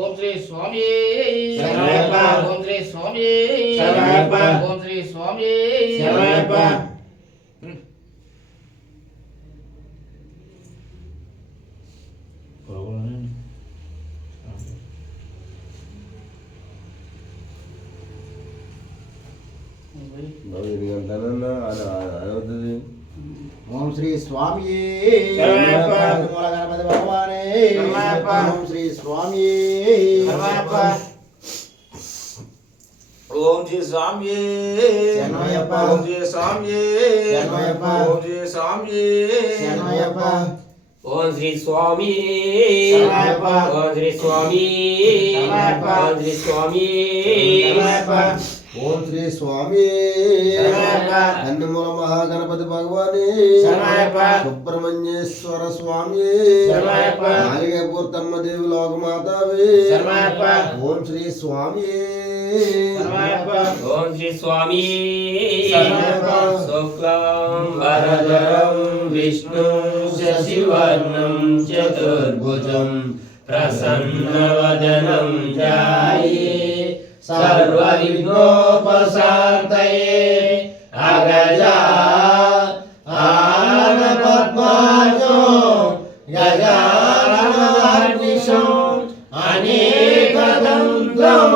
ఓం శ్రీ స్వామి శరణయ్యప్ప. ఓం శ్రీ స్వామి శరణయ్యప్ప. ఓం శ్రీ స్వామి శరణయ్యప్ప. ఓం శ్రీ స్వామి శరణయ్యప్ప. మూల గణపతి భగవానే శరణయ్యప్ప. ఓం శ్రీ స్వామి శరణయ్యప్ప. ఓం శ్రీ స్వామి శరణయ్యప్ప. ఓం శ్రీ స్వామి శరణయ్యప్ప. ఓం శ్రీ స్వామి శరణయ్యప్ప. ఓం శ్రీ స్వామి శరణయ్యప్ప. ఓం శ్రీ స్వామి శరణయ్యప్ప. ఓం శ్రీ స్వామి శరణయ్యప్ప. ఓం శ్రీ స్వామి శరణయ్యప్ప. కన్నుమూల మహాగణపతి భగవానే శరణయ్యప్ప. సుబ్రహ్మణ్యేశ్వర స్వామి శరణయ్యప్ప. నాలిగపూర్తమ్మ దేవి లోకమాతావే శరణయ్యప్ప. ఓం శ్రీ స్వామి శరణయ్యప్ప. ఓం శ్రీ స్వామి శరణయ్యప్ప. శుక్లం వరదరం విష్ణు శశివర్ణం చతుర్భుజం ప్రసన్నవదనం ధ్యాయే సర్వవిఘ్నోపశాంతయే అగజా ఆనపద్మాజో గజాననవర్నిశం అనేకదంతం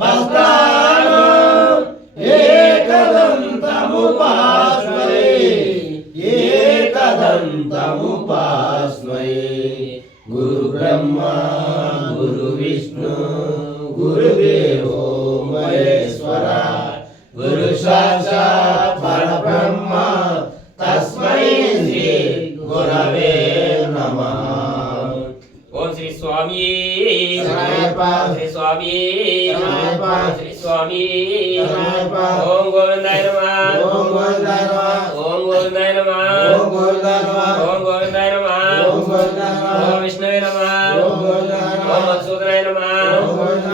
మస్తానో ఏకదంతముపాస్మరే ఏకదంతముపాస్మరే గురు బ్రహ్మ గురు విష్ణు గురుదేవో మహేశ్వర గురు సాక్షాత్ పరబ్రహ్మ తస్మై శ్రీ గురవే నమః. ఓం శ్రీ స్వామి శరణయ్యప్ప. శ్రీ స్వామి శరణయ్యప్ప. శ్రీ స్వామి శరణయ్యప్ప. ఓం గోవిందాయ నమః ఓం గోవిందాయ నమః. ఓం గోవిందాయ నమః ఓం గోవిందాయ నమః. ఓం గోవిందాయ నమః ఓం గోవిందాయ నమః. ఓం విష్ణువే నమః ఓం గోవిందాయ నమః. ఓం మధుసూదనాయ నమః ఓం గోవిందాయ నమః.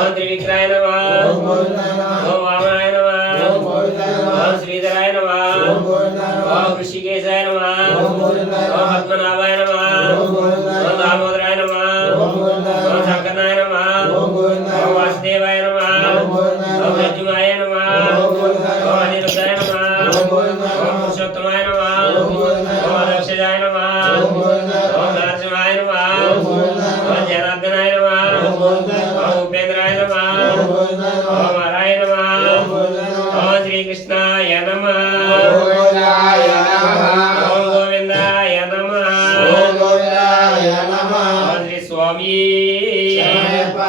ఓం త్రివిక్రమాయ నమః ఓం గోవిందాయ నమః. ఓం వామనాయ నమః ఓం గోవిందాయ నమః. ఓం శ్రీధరాయ నమః ఓం గోవిందాయ నమః. ఓం ఋషికేశాయ నమః ఓం గోవిందాయ ఓం నమః. పద్మనాభాయ నమః ఓం గోవిందాయ ఓం నమః. దామోదరాయ నమః ఓం గోవిందాయ ఓం నమః. శంకరాయ నమః ఓం గోవిందాయ ఓం నమః. వాసుదేవాయ నమః ఓం గోవిందాయ ఓం నమః. రజ్జుమాయ నమః ఓం గోవిందాయ నమః. ఓం అనిరుద్ధాయ నమః ఓం గోవిందాయ ఓం నమః. పురుషోత్తమాయ నమః ఓం గోవిందాయ ఓం నమః. అక్షయాయ నమః ఓం గోవిందాయ నమః. ఓం నరసింహాయ నమః ఓం గోవిందాయ నమః. ఓం జనార్దనాయ నమః ఓం గోవిందాయ నమః. ఓం ఉపేంద్రాయ నమః ఓం గోవిందాయ నమః. ఓం హరాయ నమః ఓం గోవిందాయ నమః. ఓం శ్రీకృష్ణాయ నమః ఓం గోవిందాయ నమః. ఓం గోవిందాయ నమః ఓం గోవిందాయ నమః. ఓం శ్రీ స్వామి శరణయ్యప్ప.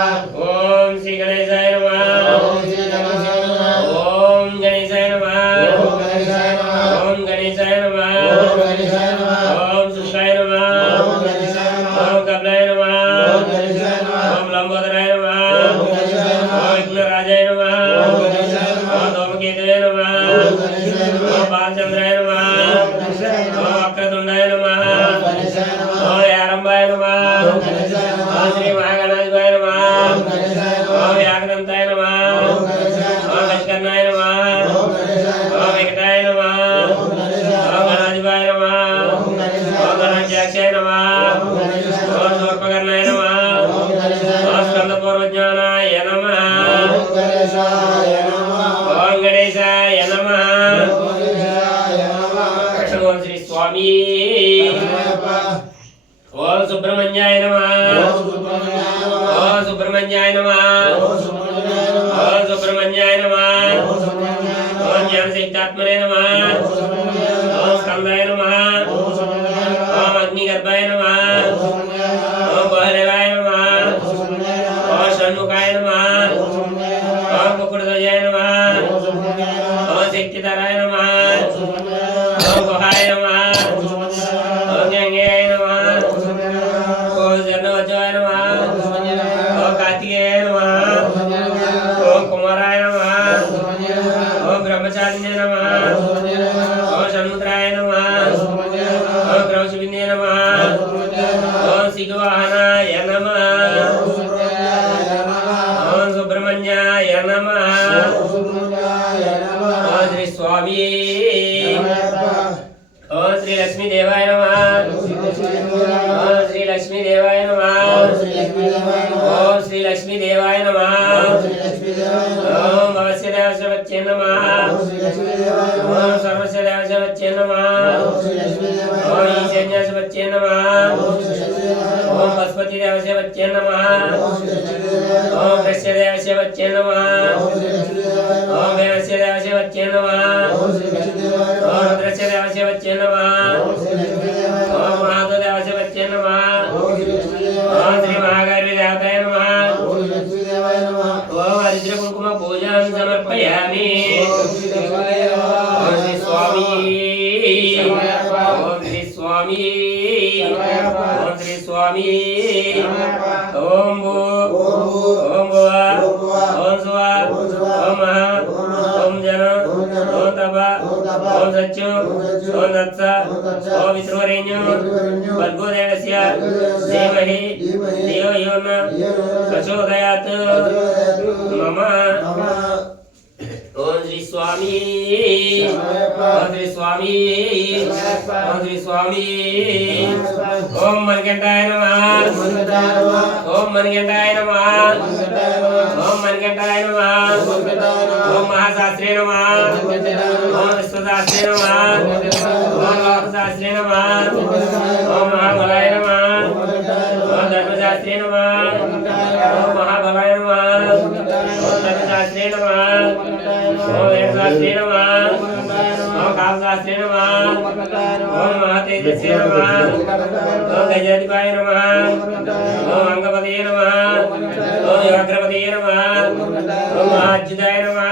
ఓం శ్రీ గణేశాయ నమః ఓం శ్రీ గణేశాయ నమః. ఓం గణేశాయ నమః ఓం గణేశాయ నమః. ఓం గణేశాయ నమః ఓం గణేశాయ నమః. ఓం సుఖాయ నమః ఓం గణేశాయ నమః. ఓం కపిలాయ నమః ఓం గణేశాయ నమః. ఓం లంబోదరాయ నమః ఓం గణేశాయ నమః. ఓం విఘ్నరాజాయ నమః ఓం గణేశాయ నమః. ఓం ధూమకేతువే నమః ఓం గణేశాయ నమః. ఓం బాలచంద్రాయ నమః ఓం గణేశాయ నమః. ఓం వక్రతుండాయ నమః ఓం గణేశాయ నమః. ఓం యారంబాయ నమః ఓం గణేశాయ నమః. ఓం శ్రీ మహాగణాధిపాయ నమః ఓం గణేశాయ నమః. ఓం యాగదంతాయ నమః ఓం గణేశాయ నమః. ఓం కష్కర్ణాయ నమః ఓం గణేశాయ నమః. ఓం వెంకటాయ నమః ఓం గణేశాయ ఓం నమః. గణాధిపాయ నమః ఓం గణేశాయ ఓం నమః. గణాధ్యక్షాయ నమః ఓం గణేశాయ నమః. ఓం శూర్పకర్ణాయ నమః ఓం గణేశాయ నమః. ఓం స్కందపూర్వజ్ఞానాయ నమః ఓం గణేశాయ నమః. ఓం గణేశాయ నమః ఓం గణేశాయ నమః. ఓం శ్రీ స్వామి శరణయ్యప్ప. ఓం సుబ్రహ్మణ్యాయ నమః ఓం సుబ్రహ్మణ్యాయ నమః. ఓం సుబ్రహ్మణ్యాయ నమః ఓం సుబ్రహ్మణ్యాయ నమః. ఓం సుబ్రహ్మణ్యాయ నమః ఓం సుబ్రహ్మణ్యాయ నమః. ఓం జ్ఞానశక్తాత్మనే నమః ఓం సుబ్రహ్మణ్యాయ నమః. ఓం స్కందాయ నమః ఓం సుబ్రహ్మణ్యాయ నమః. ఓం అగ్నిగర్భాయ నమః ఓం సుబ్రహ్మణ్యాయ నమః. ఓం బహలేవాయ నమః ఓం సుబ్రహ్మణ్యాయ నమః. ఓం షణ్ముఖాయ నమః ఓం సుబ్రహ్మణ్యాయ నమః. ఓం కుక్కుడుధ్వజాయ నమః ఓం సుబ్రహ్మణ్యాయ నమః. ఓం శక్తిధరాయ నమః ఓం సుబ్రహ్మణ్యాయ నమః. ఓం గుహాయ నమః ఓం సుబ్రహ్మణ్యాయ నమః. ఓం గంగేయాయ నమః ఓం సుబ్రహ్మణ్యాయ నమః. ఓం జర్ణవజ్రాయ నమః ఓం సుబ్రహ్మణ్యాయ నమః. ఓం కార్తికేయాయ నమః ఓం సుబ్రహ్మణ్యాయ నమః. ఓం కుమారాయ నమః ఓం సుబ్రహ్మణ్యాయ నమః. ఓం బ్రహ్మచారిణ్య నమః ఓం సుబ్రహ్మణ్యాయ నమః. ఓం షణ్ముద్రాయ నమః ఓం సుబ్రహ్మణ్యాయ నమః. ఓం క్రౌశిభిన్యే నమః ఓం సుబ్రహ్మణ్యాయ నమః. ఓం సిగ్వాహనాయ నమః ఓం సుబ్రహ్మణ్యాయ నమః. ఓం సుబ్రహ్మణ్యాయ నమః ఓం సుబ్రహ్మణ్యాయ నమః. ఓం శ్రీ స్వామి శరణయ్యప్ప. ఓం శ్రీ లక్ష్మీదేవాయ నమః ఓం శ్రీ లక్ష్మీదేవాయ నమః. ఓం శ్రీ లక్ష్మీదేవాయ నమః ఓం శ్రీ లక్ష్మీదేవాయ నమః. ఓం శ్రీలక్ష్మీదేవాయ నమః ఓం భవస్య దేవస్య నమః ఓం సర్వస్య దేవస్య నమః ఓం ఈశాన్యస్య నమః ఓం పశుపతి దేవస్య నమః ఓం కశ్య దేవస్య నమః ఓం వేదస్య దేవస్య నమః ఓం రుద్రస్య దేవస్య నమః ఓం మహాదేవ దేవస్య నమః ఓం శ్రీ మహాగౌరీ దేవతాయ నమః ఓం హరిద్ర కుంకుమ పూజాం సమర్పయామి ఓం శ్రీ స్వామి ఓం శ్రీ స్వామి ఓం శ్రీ స్వామి ఓం భూ ఓం భువ ఓం సువ ఓం మహా ఓం జన ఓం తప ఓం సత్యు ఓం దత్స ఓం విష్ణువరేణ్యం భర్గో దేవస్య ధీమహి ధియో యో న ప్రచోదయాత్ మమ ఓం శ్రీ స్వామి ఓం శ్రీ స్వామి ఓం శ్రీ స్వామి ఓం మణికంఠాయ నమః ఓం మణికంఠాయ నమః ఓం మణికంఠాయ నమః ఓం మహాశాస్త్రే నమః ఓం విశ్వశాస్త్రే నమః ఓం లోకశాస్త్రే నమః ఓం మహాబలాయ నమః ఓం ధర్మశాస్త్రే నమః ఓం మహాబలాయ నమః ఓం ధర్మశాస్త్రే నమః ఓం వేదశాస్త్రే నమః ఓం కామశాస్త్రే నమః ఓం మహాతేజస్యే నమః ఓం గజాధిపాయ నమః ఓం అంగపతయే నమః ఓం యోగ్రపతయే నమః ఓం మహాజ్యుతాయ నమః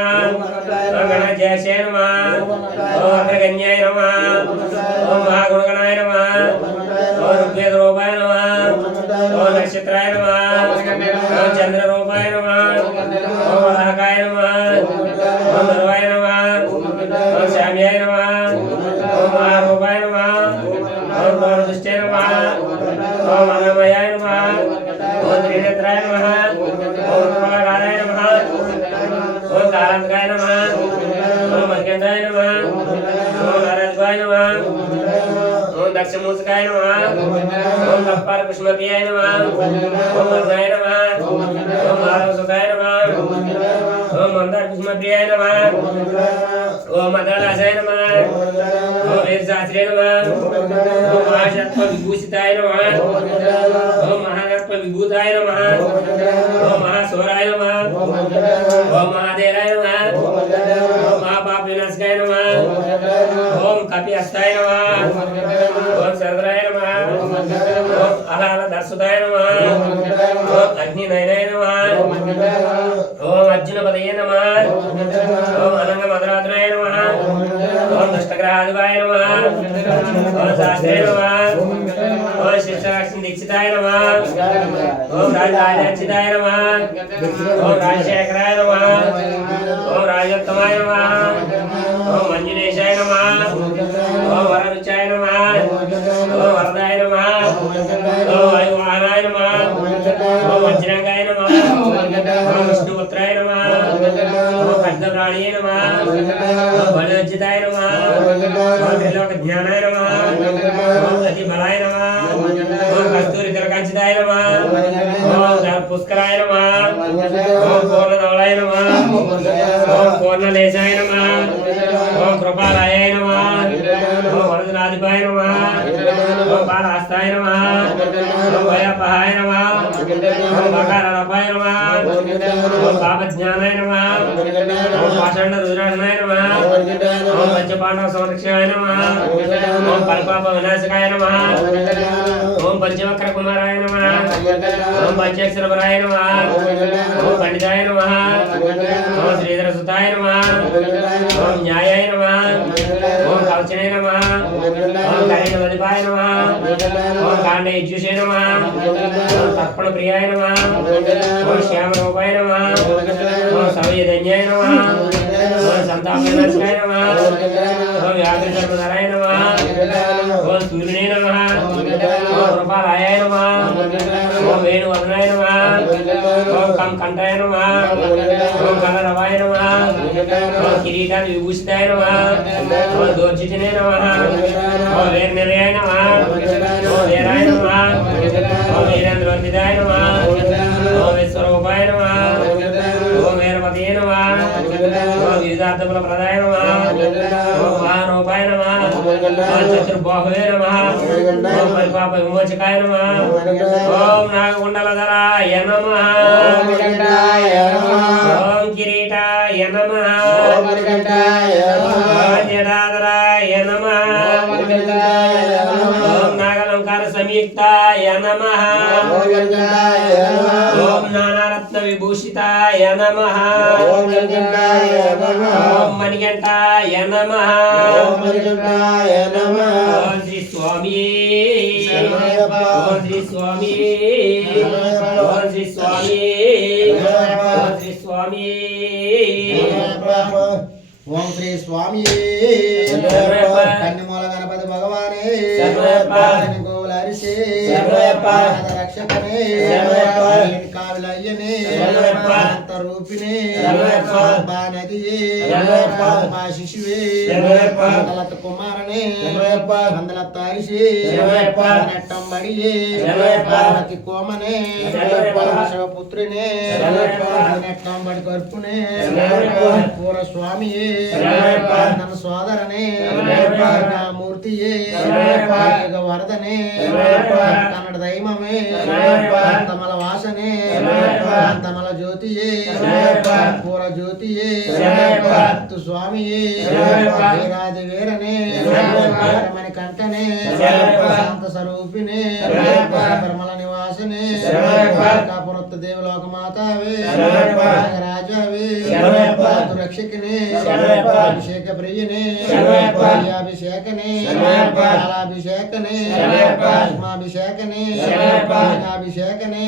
ఓం గణాధ్యక్షాయ నమః ఓం అగ్రగణ్యాయ నమః ఓం మహాగుణగణాయ నమః ఓం ఋగ్వేదరూపాయ నమః ఓం నక్షత్రాయ నమః ఓం చంద్రరూపాయ నమః ఓం వరాహకాయ నమః ఓం ధర్వాయ నమః ఓం శ్యామ్యాయ నమః ఓం మహారూపాయ నమః ఓం గౌరదుష్టే నమః ఓం అన్నమయాయ నమః ఓం త్రినేత్రాయ నమః ఓం ఉత్పలకారాయ నమః ఓం కారాంతకాయ నమః ఓం మణికంఠాయ నమః ఓం నారాయణాయ నమః ఓం దక్షమూసకాయ నమః ఓం కప్పాల పుష్మప్రియాయ నమః ఓం వరుణాయ నమః ఓం మాధవసుతాయ నమః ఓం మందార పుష్మప్రియాయ నమః ఓం మదరాసాయ నమః ఓం వీరశాస్త్రే నమః ఓం మహాశత్వ విభూషితాయ నమః ఓం మహారత్వ విభూతాయ నమః ఓం మహాశూరాయ నమః ఓం మహాదేవాయ నమః ఓం మహాపాప వినాశకాయ నమః ఓం కపిహస్తాయ నమః ఓం శరద్రాయ నమః ఓం అహలాల దర్శుతాయ నమః ఓం అగ్నినయనాయ నమః ఓం అర్జునపదయే నమః ఓం అనంగ మధురాత్రాయ నమః ఓం దుష్టగ్రహాధిపాయ నమః ఓం శాస్త్రే నమః ఓం శిక్షాక్షి దీక్షితాయ నమః ఓం రాజాధ్యక్షితాయ నమః ఓం రాజశేఖరాయ నమః ఓం రాజోత్తమాయ నమః ఓం మంజునేశాయ నమః ఓం వరరుచాయ నమః ఓం వరదాయ నమః ఓం వాయువాహనాయ నమః ఓం వజ్రంగాయ నమః ఓం విష్ణుపుత్రాయ నమః ఓం ఖడ్గప్రాణియే నమః ఓం బలవజ్జితాయ నమః ఓం త్రిలోక జ్ఞానాయ నమః ఓం అతిబలాయ నమః ఓం కస్తూరి తిలకాంచితాయ నమః ఓం పుష్కరాయ నమః ఓం పూర్ణధవళాయ నమః ఓం పూర్ణలేశాయ నమః ఓం కృపాలయాయ నమః ఓం వరదనాధిపాయ నమః ఓం బాలహస్తాయ నమః ఓం భయపహాయ నమః ఓం మకరరపాయ నమః ఓం పాపజ్ఞానాయ నమః ఓం పాషండ రుద్రాక్షనాయ నమః ఓం పంచపాండవ సంరక్షణాయ నమః ఓం పరిపాప వినాశకాయ నమః ఓం పంచవక్ర కుమారాయ నమః ఓం పంచాక్షరపరాయ నమః ఓం పండితాయ నమః ఓం శ్రీధర సుతాయ నమః ఓం న్యాయాయ నమః ఓం కవచనే నమః ఓం కరేణవదిపాయ నమః ఓం కాండయజ్యుషే నమః ఓం తర్పణ ప్రియాయ నమః ఓం శ్యామరూపాయ నమః ఓం సవ్యధన్యాయ నమః ఓం సంతాపనాశకాయ నమః ఓం వ్యాఘ్రధర్మధరాయ నమః ఓం సూర్యునే నమః ఓం కృపాలయాయ నమః ఓం వేణువదనాయ నమః ఓం కంఠాయ నమః ఓం కలరవాయ నమః ఓం కిరీటాది విభూషితాయ నమః ఓం దోర్జితనే నమః ఓం వీరనిలయాయ నమః ఓం వీరాయ నమః ఓం వీరేంద్రవందితాయ నమః ఓం విశ్వరూపాయ నమః ఓం వీరపతే నమః ఓం విజాతముల ప్రదాయ నమః ఓం మహారూపాయ నమః ఓం చతుర్బాహువే నమః ఓం పరిపాప విమోచకాయ నమః ఓం నాగకుండలధరాయ నమః ఓం కిరీటాయ నమః ఓం జటాధరాయ నమః ఓం నాగలంకార సంయుక్తాయ నమః ఓం నానారత్న విభూషితాయ నమః ఓం మణికంఠాయ నమః ఓం శ్రీ స్వామి ఓం శ్రీ స్వామి ఓం శ్రీ స్వామి ఓం శ్రీ స్వామి ఓం శ్రీ స్వామి కన్నిమూల గణపతి భగవానే గోవుల అరిసే రక్షకనే కావిలయ్యనే రూపిణే బా నదియే బా శిశువే అందలత్త కుమారనే అందలత్త అరిసే నట్టంబడియే అతి కోమనే శివపుత్రినే నట్టంబడి కర్పునే పూర స్వామియే నన్ను సోదరనే మూర్తియే వరదనే కన్నడ దైవమే తమల వాసనే తమల జ్యోతియే పూర జ్యోతియే స్వామియే వీరాది వీరనే వీరమణి కంఠనే శాంత స్వరూపిణే పరమల నివాసనే కాపురత్త దేవలోక మాతావే రాజావే రక్షకనే అభిషేక ప్రియనే అభిషేకనే బాలాభిషేకనే భస్మాభిషేకనే అభిషేకనే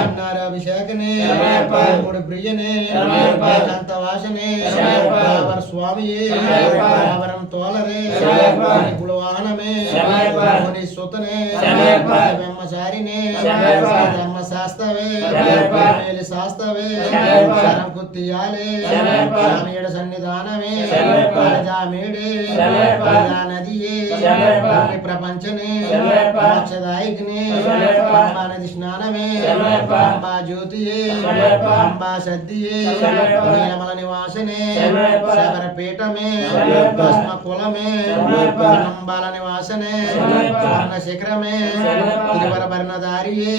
అన్నారాభిషేకనే మూడు ప్రియనే కాంతవాసనే ఆవర స్వామియే ఆవరం తోలరే ఇప్పుడు వాహనమే ముని సుతనే బ్రహ్మచారినే బ్రహ్మ శాస్తవే మేలి శాస్తవే శరం కుత్తియాలే రామేడ సన్నిధానమే రాజామేడే నదియే ప్రపంచనే మోక్షదాయకనే అంబా నది స్నానమే అంబా జ్యోతియే అంబా సద్దియే నీలమల నివాసనే శబర పీఠమే భస్మ కులమే అంబాల నివాసనే స్వర్ణ శిఖరమే తిరువర భరణధారియే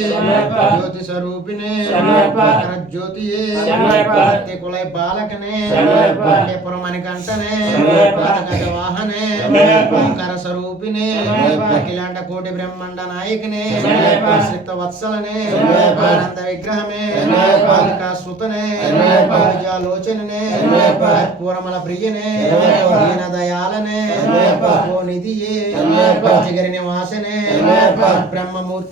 జ్యోతి స్వరూపిణే జ్యోతియే కులై బాలకనే పురమణికంఠనే గజ వాహనే ఓంకార స్వరూపిణే అఖిలాండ కోటి బ్రహ్మాండ నాయకనే వత్సలనే ఆనంద విగ్రహమే సుతనే లోచననే పూరమల ప్రియనే దీన దయాలనే నిధియే నివాసనే బ్రహ్మమూర్తి